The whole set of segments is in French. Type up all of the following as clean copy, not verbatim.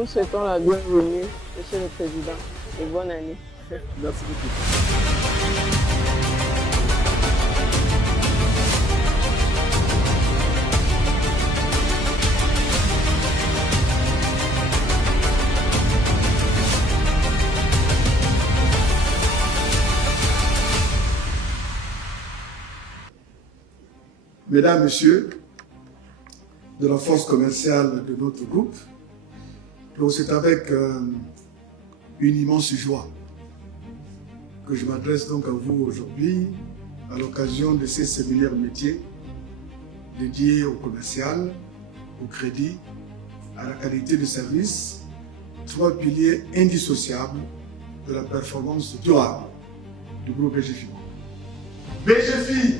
nous souhaitons la bienvenue, Monsieur le Président, et bonne année. Merci beaucoup. Mesdames, Messieurs, de la force commerciale de notre groupe, donc c'est avec une immense joie que je m'adresse donc à vous aujourd'hui à l'occasion de ces séminaires métiers dédiés au commercial, au crédit, à la qualité de service, trois piliers indissociables de la performance durable du groupe BGFIBank. BGFI,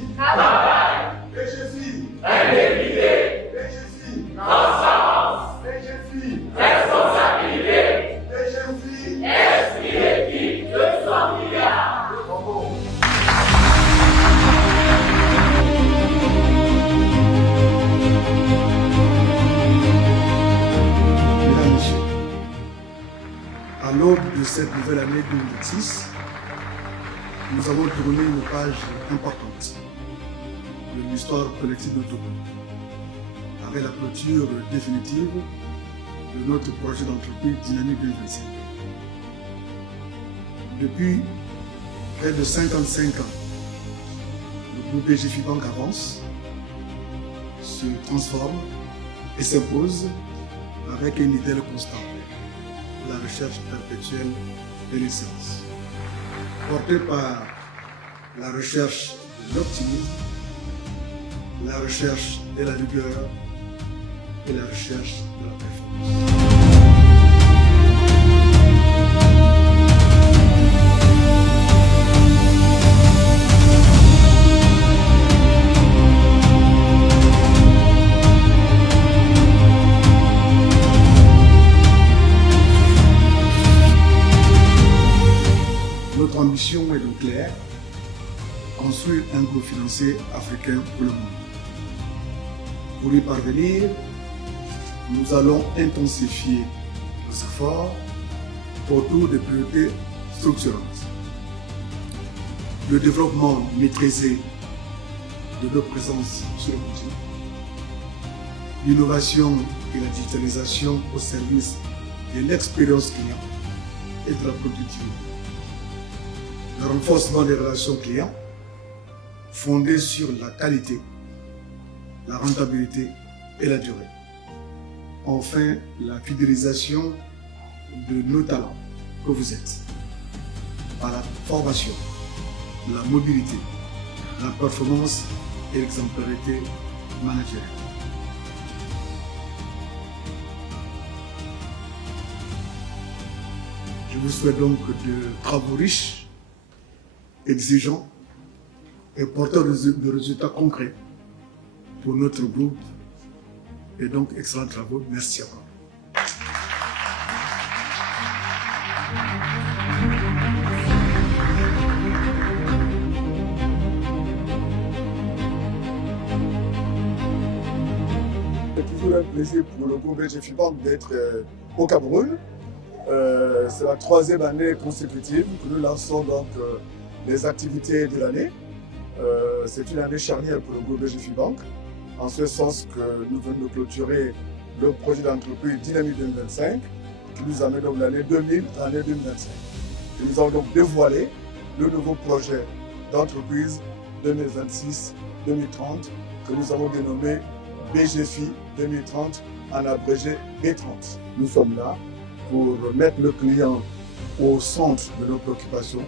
BGFI, intégrité, BGFI, transparence, BGFI, responsabilité, BGFI, esprit d'équipe, 200 milliards. Bravo. Mesdames et Messieurs, à l'aube de cette nouvelle année 2026, nous avons tourné une page importante de l'histoire collective de notre groupe, avec la clôture définitive de notre projet d'entreprise Dynamique 2025. Depuis près de 55 ans, le groupe BGFIBank avance, se transforme et s'impose avec une idée constante, la recherche perpétuelle de l'excellence. Porté par la recherche de l'optimisme, la recherche de la rigueur et la recherche de la performance. Notre ambition est donc claire, construire un groupe financier africain pour le monde. Pour y parvenir, nous allons intensifier nos efforts autour des priorités structurantes. Le développement maîtrisé de notre présence sur le continent, l'innovation et la digitalisation au service de l'expérience client et de la productivité. Le renforcement des relations clients fondées sur la qualité, la rentabilité et la durée. Enfin, la fidélisation de nos talents que vous êtes par la formation, la mobilité, la performance et l'exemplarité managériale. Je vous souhaite donc de travaux riches, exigeants et porteurs de résultats concrets pour notre groupe et donc excellents travaux. Merci encore. C'est toujours un plaisir pour le groupe BGFIBank d'être au Cameroun. C'est la 3e année consécutive que nous lançons donc les activités de l'année. C'est une année charnière pour le groupe BGFIBank, en ce sens que nous venons de clôturer le projet d'entreprise Dynamique 2025, qui nous amène donc l'année 2000 à l'année 2025. Et nous avons donc dévoilé le nouveau projet d'entreprise 2026-2030, que nous avons dénommé BGFI 2030, en abrégé B30. Nous sommes là pour mettre le client au centre de nos préoccupations,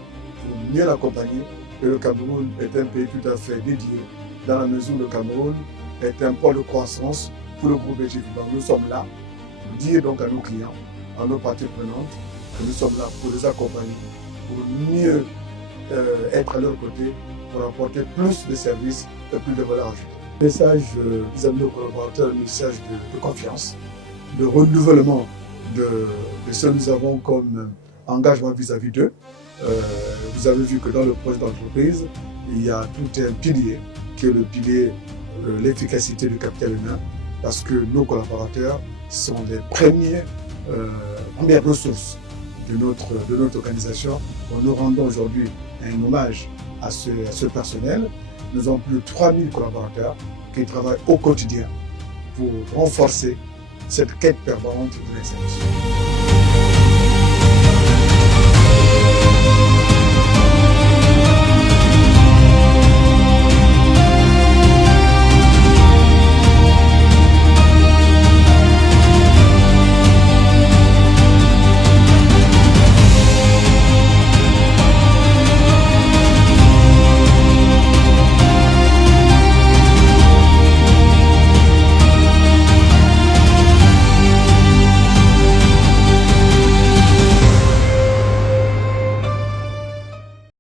pour mieux l'accompagner. Et le Cameroun est un pays tout à fait dédié, dans la mesure où le Cameroun est un pôle de croissance pour le groupe BGFIBank. Nous sommes là pour dire donc à nos clients, à nos parties prenantes, que nous sommes là pour les accompagner, pour mieux être à leur côté, pour apporter plus de services et plus de valeur ajoutée. Message vis-à-vis de nos collaborateurs, un message de confiance, de renouvellement de ce que nous avons comme engagement vis-à-vis d'eux. Vous avez vu que dans le projet d'entreprise, il y a tout un pilier qui est le pilier de l'efficacité du capital humain, parce que nos collaborateurs sont les premiers première ressource de notre organisation. Nous rendons aujourd'hui un hommage à ce personnel. Nous avons plus de 3000 collaborateurs qui travaillent au quotidien pour renforcer cette quête permanente de l'excellence.